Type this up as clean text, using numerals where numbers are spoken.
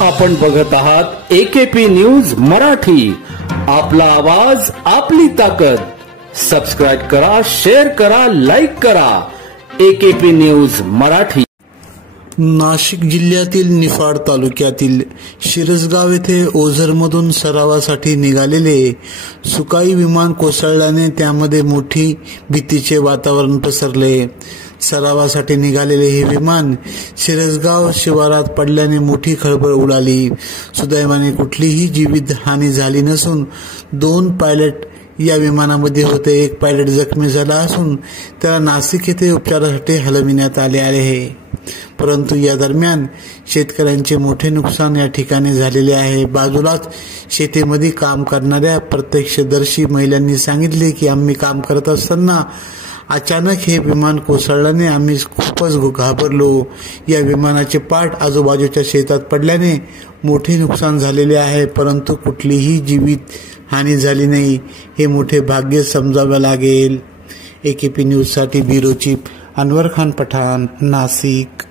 आपण बघत आहात AKP न्यूज मराठी, आपला आवाज आपली ताकद। सबस्क्राइब करा, शेअर करा, लाईक करा। AKP news Marathi. नाशिक जिल्ह्यातील निफाड तालुक्यातील शिरसगाव येथे ओझरमधून सरावासाठी निघालेले सुकाई विमान कोसळल्याने त्यामध्ये मोठी भीतीचे वातावरण पसरले। सरावासाठी निघालेले हे विमान शिरसगाव शिवारात पडल्याने मोठी खळबळ उडाली। सुदैवाने कुठलीही जीवित हानी झाली नसून 2 पायलट या विमानामध्ये होते। एक पायलट जखमी झाला असून त्याला नाशिक येथे उपचारासाठी हलविण्यात आले आहे। परंतु या दरम्यान शेतकऱ्यांचे मोठे नुकसान या ठिकाणी झालेले आहे। बाजूलाच शेतीमध्ये काम करणाऱ्या प्रत्यक्षदर्शी महिलांनी सांगितले की आम्ही काम करत असताना अचानक हे विमान कोसळल्याने आम्ही खूपच घाबरलो। या विमानाचे पार्ट आजूबाजूच्या शेतात पडल्याने मोठे नुकसान झालेले आहे, परंतु कुठलीही जीवित हानी झाली नाही। हे मोठे भाग्य समजावे लागेल। AKP न्यूज साठी ब्युरो चीफ अनवर खान पठाण, नाशिक।